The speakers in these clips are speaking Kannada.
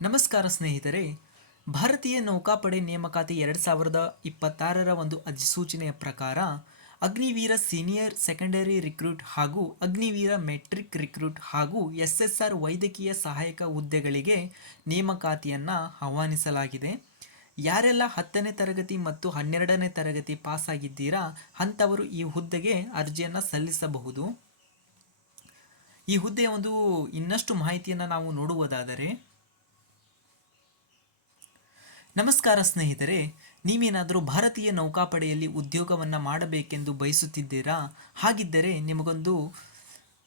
ನಮಸ್ಕಾರ ಸ್ನೇಹಿತರೆ. ಭಾರತೀಯ ನೌಕಾಪಡೆ ನೇಮಕಾತಿ 2026ರ ಒಂದು ಅಧಿಸೂಚನೆಯ ಪ್ರಕಾರ ಅಗ್ನಿವೀರ ಸೀನಿಯರ್ ಸೆಕೆಂಡರಿ ರಿಕ್ರೂಟ್ ಹಾಗೂ ಅಗ್ನಿವೀರ ಮೆಟ್ರಿಕ್ ರಿಕ್ರೂಟ್ ಹಾಗೂ SSR ವೈದ್ಯಕೀಯ ಸಹಾಯಕ ಹುದ್ದೆಗಳಿಗೆ ನೇಮಕಾತಿಯನ್ನು ಆಹ್ವಾನಿಸಲಾಗಿದೆ. ಯಾರೆಲ್ಲ 10ನೇ ತರಗತಿ ಮತ್ತು 12ನೇ ತರಗತಿ ಪಾಸಾಗಿದ್ದೀರಾ ಅಂಥವರು ಈ ಹುದ್ದೆಗೆ ಅರ್ಜಿಯನ್ನು ಸಲ್ಲಿಸಬಹುದು. ಈ ಹುದ್ದೆಯ ಒಂದು ಇನ್ನಷ್ಟು ಮಾಹಿತಿಯನ್ನು ನಾವು ನೋಡುವುದಾದರೆ, ನಮಸ್ಕಾರ ಸ್ನೇಹಿತರೆ, ನೀವೇನಾದರೂ ಭಾರತೀಯ ನೌಕಾಪಡೆಯಲ್ಲಿ ಉದ್ಯೋಗವನ್ನು ಮಾಡಬೇಕೆಂದು ಬಯಸುತ್ತಿದ್ದೀರಾ? ಹಾಗಿದ್ದರೆ ನಿಮಗೊಂದು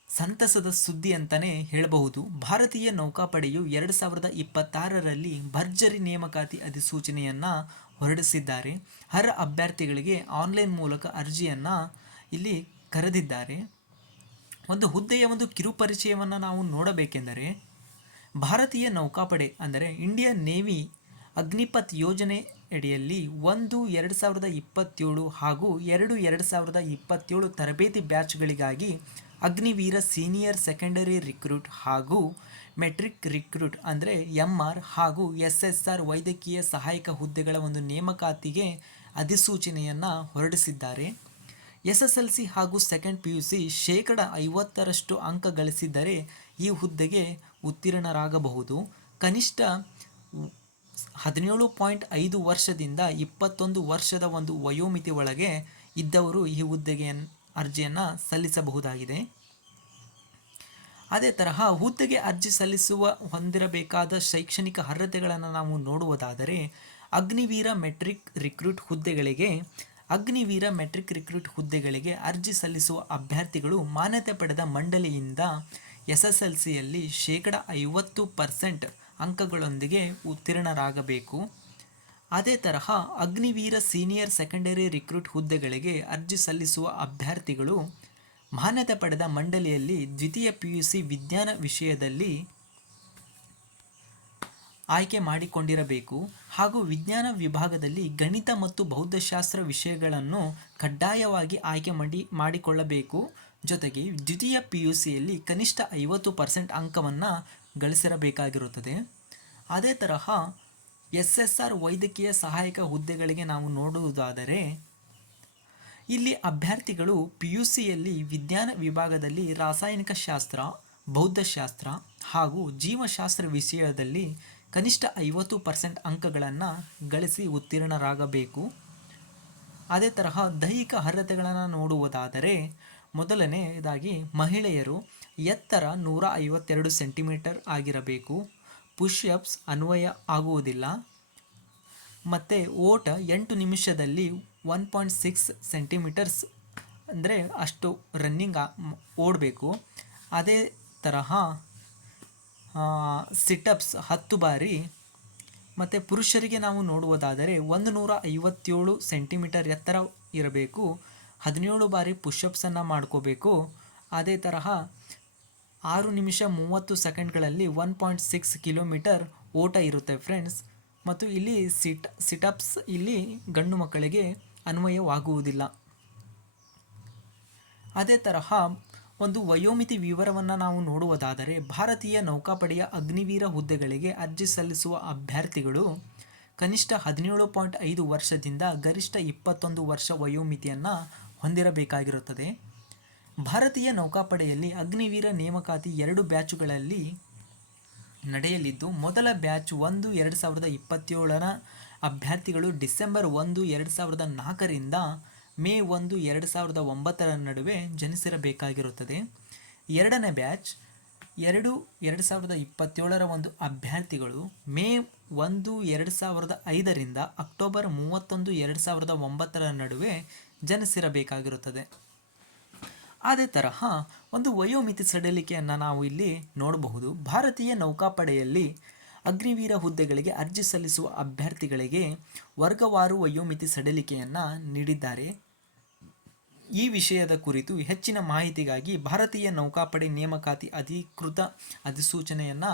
ಸಂತಸದ ಸುದ್ದಿ ಅಂತಲೇ ಹೇಳಬಹುದು. ಭಾರತೀಯ ನೌಕಾಪಡೆಯು 2026ರಲ್ಲಿ ಭರ್ಜರಿ ನೇಮಕಾತಿ ಅಧಿಸೂಚನೆಯನ್ನು ಹೊರಡಿಸಿದ್ದಾರೆ. ಅರ್ಹ ಅಭ್ಯರ್ಥಿಗಳಿಗೆ ಆನ್ಲೈನ್ ಮೂಲಕ ಅರ್ಜಿಯನ್ನು ಇಲ್ಲಿ ಕರೆದಿದ್ದಾರೆ. ಒಂದು ಹುದ್ದೆಯ ಒಂದು ಕಿರುಪರಿಚಯವನ್ನು ನಾವು ನೋಡಬೇಕೆಂದರೆ, ಭಾರತೀಯ ನೌಕಾಪಡೆ ಅಂದರೆ ಇಂಡಿಯನ್ ನೇವಿ ಅಗ್ನಿಪಥ್ ಯೋಜನೆ ಅಡಿಯಲ್ಲಿ 1-2027 ಹಾಗೂ 2-2027 ತರಬೇತಿ ಬ್ಯಾಚ್ಗಳಿಗಾಗಿ ಅಗ್ನಿವೀರ ಸೀನಿಯರ್ ಸೆಕೆಂಡರಿ ರಿಕ್ರೂಟ್ ಹಾಗೂ ಮೆಟ್ರಿಕ್ ರಿಕ್ರೂಟ್ ಅಂದರೆ MR ಹಾಗೂ SSR ವೈದ್ಯಕೀಯ ಸಹಾಯಕ ಹುದ್ದೆಗಳ ಒಂದು ನೇಮಕಾತಿಗೆ ಅಧಿಸೂಚನೆಯನ್ನು ಹೊರಡಿಸಿದ್ದಾರೆ. SSLC ಹಾಗೂ ಸೆಕೆಂಡ್ PUC 50% ಅಂಕ ಗಳಿಸಿದ್ದರೆ ಈ ಹುದ್ದೆಗೆ ಉತ್ತೀರ್ಣರಾಗಬಹುದು. ಕನಿಷ್ಠ 17.5 ವರ್ಷದಿಂದ 21 ವರ್ಷದ ಒಂದು ವಯೋಮಿತಿ ಒಳಗೆ ಇದ್ದವರು ಈ ಹುದ್ದೆಗೆ ಅರ್ಜಿಯನ್ನು ಸಲ್ಲಿಸಬಹುದಾಗಿದೆ. ಅದೇ ತರಹ ಹುದ್ದೆಗೆ ಅರ್ಜಿ ಹೊಂದಿರಬೇಕಾದ ಶೈಕ್ಷಣಿಕ ಅರ್ಹತೆಗಳನ್ನು ನಾವು ನೋಡುವುದಾದರೆ, ಅಗ್ನಿವೀರ ಮೆಟ್ರಿಕ್ ರಿಕ್ರೂಟ್ ಹುದ್ದೆಗಳಿಗೆ ಅರ್ಜಿ ಸಲ್ಲಿಸುವ ಅಭ್ಯರ್ಥಿಗಳು ಮಾನ್ಯತೆ ಪಡೆದ ಮಂಡಳಿಯಿಂದ SSLCಯಲ್ಲಿ 50% ಅಂಕಗಳೊಂದಿಗೆ ಉತ್ತೀರ್ಣರಾಗಬೇಕು. ಅದೇ ತರಹ ಅಗ್ನಿವೀರ ಸೀನಿಯರ್ ಸೆಕೆಂಡರಿ ರಿಕ್ರೂಟ್ ಹುದ್ದೆಗಳಿಗೆ ಅರ್ಜಿ ಸಲ್ಲಿಸುವ ಅಭ್ಯರ್ಥಿಗಳು ಮಾನ್ಯತೆ ಪಡೆದ ಮಂಡಳಿಯಲ್ಲಿ ದ್ವಿತೀಯ PUC ವಿಜ್ಞಾನ ವಿಷಯದಲ್ಲಿ ಆಯ್ಕೆ ಮಾಡಿಕೊಂಡಿರಬೇಕು ಹಾಗೂ ವಿಜ್ಞಾನ ವಿಭಾಗದಲ್ಲಿ ಗಣಿತ ಮತ್ತು ಭೌತಶಾಸ್ತ್ರ ವಿಷಯಗಳನ್ನು ಕಡ್ಡಾಯವಾಗಿ ಆಯ್ಕೆ ಮಾಡಿಕೊಳ್ಳಬೇಕು. ಜೊತೆಗೆ ದ್ವಿತೀಯ PUCಯಲ್ಲಿ ಕನಿಷ್ಠ 50% ಅಂಕವನ್ನು ಗಳಿಸಿರಬೇಕಾಗಿರುತ್ತದೆ. ಅದೇ ತರಹ SSR ವೈದ್ಯಕೀಯ ಸಹಾಯಕ ಹುದ್ದೆಗಳಿಗೆ ನಾವು ನೋಡುವುದಾದರೆ, ಇಲ್ಲಿ ಅಭ್ಯರ್ಥಿಗಳು PUCಯಲ್ಲಿ ವಿಜ್ಞಾನ ವಿಭಾಗದಲ್ಲಿ ರಾಸಾಯನಿಕ ಶಾಸ್ತ್ರ, ಭೌತಶಾಸ್ತ್ರ ಹಾಗೂ ಜೀವಶಾಸ್ತ್ರ ವಿಷಯದಲ್ಲಿ ಕನಿಷ್ಠ 50% ಅಂಕಗಳನ್ನು ಗಳಿಸಿ ಉತ್ತೀರ್ಣರಾಗಬೇಕು. ಅದೇ ತರಹ ದೈಹಿಕ ಅರ್ಹತೆಗಳನ್ನು ನೋಡುವುದಾದರೆ, ಮೊದಲನೆಯದಾಗಿ ಮಹಿಳೆಯರು ಎತ್ತರ 152 ಸೆಂಟಿಮೀಟರ್ ಆಗಿರಬೇಕು. ಪುಷ್ಅಪ್ಸ್ ಅನ್ವಯ ಆಗುವುದಿಲ್ಲ. ಮತ್ತು ಓಟ 8 ನಿಮಿಷದಲ್ಲಿ 1.6 ಸೆಂಟಿಮೀಟರ್ಸ್ ಅಂದರೆ ಅಷ್ಟು ರನ್ನಿಂಗ್ ಓಡಬೇಕು. ಅದೇ ತರಹ ಸಿಟಪ್ಸ್ 10 ಬಾರಿ. ಮತ್ತು ಪುರುಷರಿಗೆ ನಾವು ನೋಡುವುದಾದರೆ 157 ಸೆಂಟಿಮೀಟರ್ ಎತ್ತರ ಇರಬೇಕು. 17 ಬಾರಿ ಪುಷ್ಅಪ್ಸನ್ನು ಮಾಡ್ಕೋಬೇಕು. ಅದೇ ತರಹ 6 ನಿಮಿಷ 30 ಸೆಕೆಂಡ್ಗಳಲ್ಲಿ 1.6 ಕಿಲೋಮೀಟರ್ ಓಟ ಇರುತ್ತೆ ಫ್ರೆಂಡ್ಸ್. ಮತ್ತು ಇಲ್ಲಿ ಸಿಟಪ್ಸ್ ಇಲ್ಲಿ ಗಂಡು ಮಕ್ಕಳಿಗೆ ಅನ್ವಯವಾಗುವುದಿಲ್ಲ. ಅದೇ ತರಹ ಒಂದು ವಯೋಮಿತಿ ವಿವರವನ್ನು ನಾವು ನೋಡುವುದಾದರೆ, ಭಾರತೀಯ ನೌಕಾಪಡೆಯ ಅಗ್ನಿವೀರ ಹುದ್ದೆಗಳಿಗೆ ಅರ್ಜಿ ಸಲ್ಲಿಸುವ ಅಭ್ಯರ್ಥಿಗಳು ಕನಿಷ್ಠ 17.5 ವರ್ಷದಿಂದ ಗರಿಷ್ಠ 21 ವರ್ಷ ವಯೋಮಿತಿಯನ್ನು ಹೊಂದಿರಬೇಕಾಗಿರುತ್ತದೆ. ಭಾರತೀಯ ನೌಕಾಪಡೆಯಲ್ಲಿ ಅಗ್ನಿವೀರ ನೇಮಕಾತಿ 2 ಬ್ಯಾಚುಗಳಲ್ಲಿ ನಡೆಯಲಿದ್ದು, ಮೊದಲ ಬ್ಯಾಚ್ 1-2027 ಅಭ್ಯರ್ಥಿಗಳು ಡಿಸೆಂಬರ್ 1, 2004ರಿಂದ ಮೇ 1, 2009 ನಡುವೆ ಜನಿಸಿರಬೇಕಾಗಿರುತ್ತದೆ. ಎರಡನೇ ಬ್ಯಾಚ್ 2-2027 ಒಂದು ಅಭ್ಯರ್ಥಿಗಳು ಮೇ 1, 2005ರಿಂದ ಅಕ್ಟೋಬರ್ 31, 2009 ನಡುವೆ ಜನಿಸಿರಬೇಕಾಗಿರುತ್ತದೆ. ಅದೇ ತರಹ ಒಂದು ವಯೋಮಿತಿ ಸಡಿಲಿಕೆಯನ್ನು ನಾವು ಇಲ್ಲಿ ನೋಡಬಹುದು. ಭಾರತೀಯ ನೌಕಾಪಡೆಯಲ್ಲಿ ಅಗ್ನಿವೀರ ಹುದ್ದೆಗಳಿಗೆ ಅರ್ಜಿ ಸಲ್ಲಿಸುವ ಅಭ್ಯರ್ಥಿಗಳಿಗೆ ವರ್ಗವಾರು ವಯೋಮಿತಿ ಸಡಿಲಿಕೆಯನ್ನು ನೀಡಿದ್ದಾರೆ. ಈ ವಿಷಯದ ಕುರಿತು ಹೆಚ್ಚಿನ ಮಾಹಿತಿಗಾಗಿ ಭಾರತೀಯ ನೌಕಾಪಡೆ ನೇಮಕಾತಿ ಅಧಿಕೃತ ಅಧಿಸೂಚನೆಯನ್ನು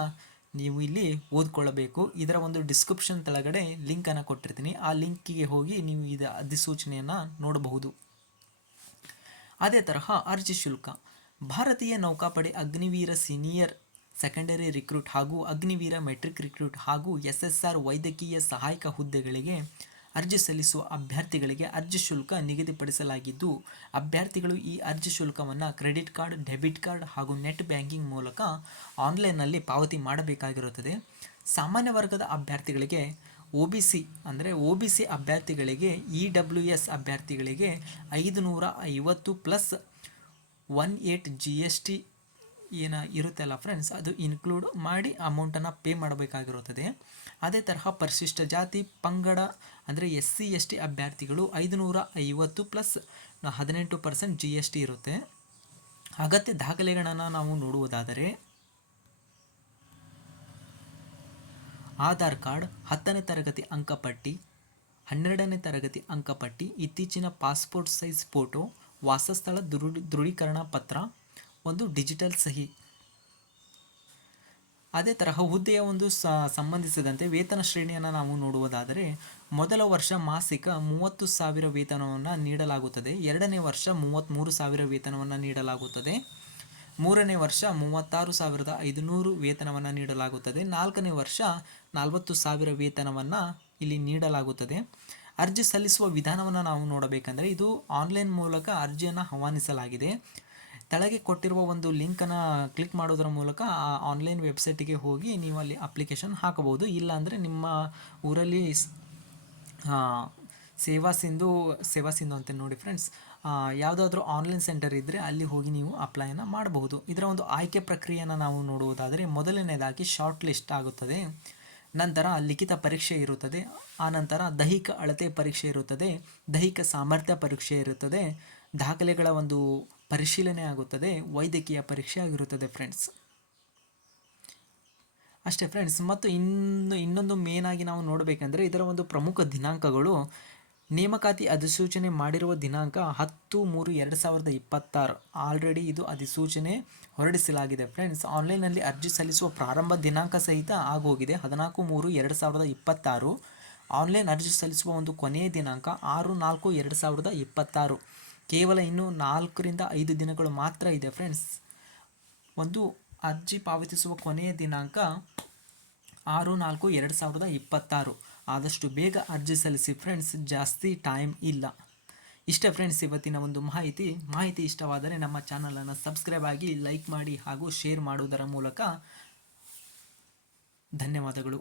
ನೀವು ಇಲ್ಲಿ ಓದ್ಕೊಳ್ಳಬೇಕು. ಇದರ ಒಂದು ಡಿಸ್ಕ್ರಿಪ್ಷನ್ ಕೆಳಗಡೆ ಲಿಂಕನ್ನು ಕೊಟ್ಟಿರ್ತೀನಿ. ಆ ಲಿಂಕಿಗೆ ಹೋಗಿ ನೀವು ಇದರ ಅಧಿಸೂಚನೆಯನ್ನು ನೋಡಬಹುದು. ಅದೇ ತರಹ ಅರ್ಜಿ ಶುಲ್ಕ. ಭಾರತೀಯ ನೌಕಾಪಡೆ ಅಗ್ನಿವೀರ ಸೀನಿಯರ್ ಸೆಕೆಂಡರಿ ರಿಕ್ರೂಟ್ ಹಾಗೂ ಅಗ್ನಿವೀರ ಮೆಟ್ರಿಕ್ ರಿಕ್ರೂಟ್ ಹಾಗೂ SSR ವೈದ್ಯಕೀಯ ಸಹಾಯಕ ಹುದ್ದೆಗಳಿಗೆ ಅರ್ಜಿ ಸಲ್ಲಿಸುವ ಅಭ್ಯರ್ಥಿಗಳಿಗೆ ಅರ್ಜಿ ಶುಲ್ಕ ನಿಗದಿಪಡಿಸಲಾಗಿದ್ದು, ಅಭ್ಯರ್ಥಿಗಳು ಈ ಅರ್ಜಿ ಶುಲ್ಕವನ್ನು ಕ್ರೆಡಿಟ್ ಕಾರ್ಡ್, ಡೆಬಿಟ್ ಕಾರ್ಡ್ ಹಾಗೂ ನೆಟ್ ಬ್ಯಾಂಕಿಂಗ್ ಮೂಲಕ ಆನ್ಲೈನ್ನಲ್ಲಿ ಪಾವತಿ ಮಾಡಬೇಕಾಗಿರುತ್ತದೆ. ಸಾಮಾನ್ಯ ವರ್ಗದ ಅಭ್ಯರ್ಥಿಗಳಿಗೆ OBC ಅಭ್ಯರ್ಥಿಗಳಿಗೆ EWS ಅಭ್ಯರ್ಥಿಗಳಿಗೆ 550 ಪ್ಲಸ್ 18 GST ಇರುತ್ತಲ್ಲ ಫ್ರೆಂಡ್ಸ್, ಅದು ಇನ್ಕ್ಲೂಡ್ ಮಾಡಿ ಅಮೌಂಟನ್ನು ಪೇ ಮಾಡಬೇಕಾಗಿರುತ್ತದೆ. ಅದೇ ತರಹ ಪರಿಶಿಷ್ಟ ಜಾತಿ ಪಂಗಡ ಅಂದರೆ SC ST ಅಭ್ಯರ್ಥಿಗಳು 550 ಪ್ಲಸ್ 18% GST ಇರುತ್ತೆ. ಅಗತ್ಯ ದಾಖಲೆಗಳನ್ನು ನಾವು ನೋಡುವುದಾದರೆ ಆಧಾರ್ ಕಾರ್ಡ್, 10ನೇ ತರಗತಿ ಅಂಕಪಟ್ಟಿ, 12ನೇ ತರಗತಿ ಅಂಕಪಟ್ಟಿ, ಇತ್ತೀಚಿನ ಪಾಸ್ಪೋರ್ಟ್ ಸೈಜ್ ಫೋಟೋ, ವಾಸಸ್ಥಳ ದೃಢೀಕರಣ ಪತ್ರ, ಒಂದು ಡಿಜಿಟಲ್ ಸಹಿ. ಅದೇ ತರಹ ಹುದ್ದೆಯ ಒಂದು ಸಂಬಂಧಿಸಿದಂತೆ ವೇತನ ಶ್ರೇಣಿಯನ್ನು ನಾವು ನೋಡುವುದಾದರೆ ಮೊದಲ ವರ್ಷ ಮಾಸಿಕ 30,000 ವೇತನವನ್ನು ನೀಡಲಾಗುತ್ತದೆ. 2ನೇ ವರ್ಷ 33,000 ವೇತನವನ್ನು ನೀಡಲಾಗುತ್ತದೆ. 3ನೇ ವರ್ಷ 36,500 ವೇತನವನ್ನು ನೀಡಲಾಗುತ್ತದೆ. 4ನೇ ವರ್ಷ 40,000 ವೇತನವನ್ನು ಇಲ್ಲಿ ನೀಡಲಾಗುತ್ತದೆ. ಅರ್ಜಿ ಸಲ್ಲಿಸುವ ವಿಧಾನವನ್ನು ನಾವು ನೋಡಬೇಕಂದ್ರೆ ಇದು ಆನ್ಲೈನ್ ಮೂಲಕ ಅರ್ಜಿಯನ್ನು ಆಹ್ವಾನಿಸಲಾಗಿದೆ. ಕೆಳಗೆ ಕೊಟ್ಟಿರುವ ಒಂದು ಲಿಂಕನ್ನು ಕ್ಲಿಕ್ ಮಾಡೋದರ ಮೂಲಕ ಆ ಆನ್ಲೈನ್ ವೆಬ್ಸೈಟಿಗೆ ಹೋಗಿ ನೀವು ಅಲ್ಲಿ ಅಪ್ಲಿಕೇಶನ್ ಹಾಕಬಹುದು. ಇಲ್ಲಾಂದರೆ ನಿಮ್ಮ ಊರಲ್ಲಿ ಸೇವಾ ಸಿಂಧು ಅಂತ ನೋಡಿ ಫ್ರೆಂಡ್ಸ್, ಯಾವುದಾದ್ರೂ ಆನ್ಲೈನ್ ಸೆಂಟರ್ ಇದ್ದರೆ ಅಲ್ಲಿ ಹೋಗಿ ನೀವು ಅಪ್ಲೈಯನ್ನು ಮಾಡಬಹುದು. ಇದರ ಒಂದು ಆಯ್ಕೆ ಪ್ರಕ್ರಿಯೆಯನ್ನು ನಾವು ನೋಡುವುದಾದರೆ ಮೊದಲನೇದಾಗಿ ಶಾರ್ಟ್ ಲಿಸ್ಟ್ ಆಗುತ್ತದೆ. ನಂತರ ಲಿಖಿತ ಪರೀಕ್ಷೆ ಇರುತ್ತದೆ. ಆನಂತರ ದೈಹಿಕ ಅಳತೆ ಪರೀಕ್ಷೆ ಇರುತ್ತದೆ. ದೈಹಿಕ ಸಾಮರ್ಥ್ಯ ಪರೀಕ್ಷೆ ಇರುತ್ತದೆ. ದಾಖಲೆಗಳ ಒಂದು ಪರಿಶೀಲನೆ ಆಗುತ್ತದೆ. ವೈದ್ಯಕೀಯ ಪರೀಕ್ಷೆ ಆಗಿರುತ್ತದೆ ಫ್ರೆಂಡ್ಸ್. ಅಷ್ಟೇ ಫ್ರೆಂಡ್ಸ್. ಮತ್ತು ಇನ್ನೊಂದು ಮೇನ್ ಆಗಿ ನಾವು ನೋಡಬೇಕಂದ್ರೆ ಇದರ ಒಂದು ಪ್ರಮುಖ ದಿನಾಂಕಗಳು, ನೇಮಕಾತಿ ಅಧಿಸೂಚನೆ ಮಾಡಿರುವ ದಿನಾಂಕ 10/3/2026. ಆಲ್ರೆಡಿ ಇದು ಅಧಿಸೂಚನೆ ಹೊರಡಿಸಲಾಗಿದೆ ಫ್ರೆಂಡ್ಸ್. ಆನ್ಲೈನ್ನಲ್ಲಿ ಅರ್ಜಿ ಸಲ್ಲಿಸುವ ಪ್ರಾರಂಭ ದಿನಾಂಕ ಸಹಿತ ಆಗೋಗಿದೆ 14/3/2026. ಆನ್ಲೈನ್ ಅರ್ಜಿ ಸಲ್ಲಿಸುವ ಒಂದು ಕೊನೆಯ ದಿನಾಂಕ 6/4/2026. ಕೇವಲ ಇನ್ನು 4ರಿಂದ 5 ದಿನಗಳು ಮಾತ್ರ ಇದೆ ಫ್ರೆಂಡ್ಸ್. ಒಂದು ಅರ್ಜಿ ಪಾವತಿಸುವ ಕೊನೆಯ ದಿನಾಂಕ 6/4/2026. ಆದಷ್ಟು ಬೇಗ ಅರ್ಜಿ ಸಲ್ಲಿಸಿ ಫ್ರೆಂಡ್ಸ್, ಜಾಸ್ತಿ ಟೈಮ್ ಇಲ್ಲ. ಇಷ್ಟೇ ಫ್ರೆಂಡ್ಸ್ ಇವತ್ತಿನ ಒಂದು ಮಾಹಿತಿ ಇಷ್ಟವಾದರೆ ನಮ್ಮ ಚಾನಲನ್ನು ಸಬ್ಸ್ಕ್ರೈಬ್ ಆಗಿ, ಲೈಕ್ ಮಾಡಿ ಹಾಗೂ ಶೇರ್ ಮಾಡುವುದರ ಮೂಲಕ ಧನ್ಯವಾದಗಳು.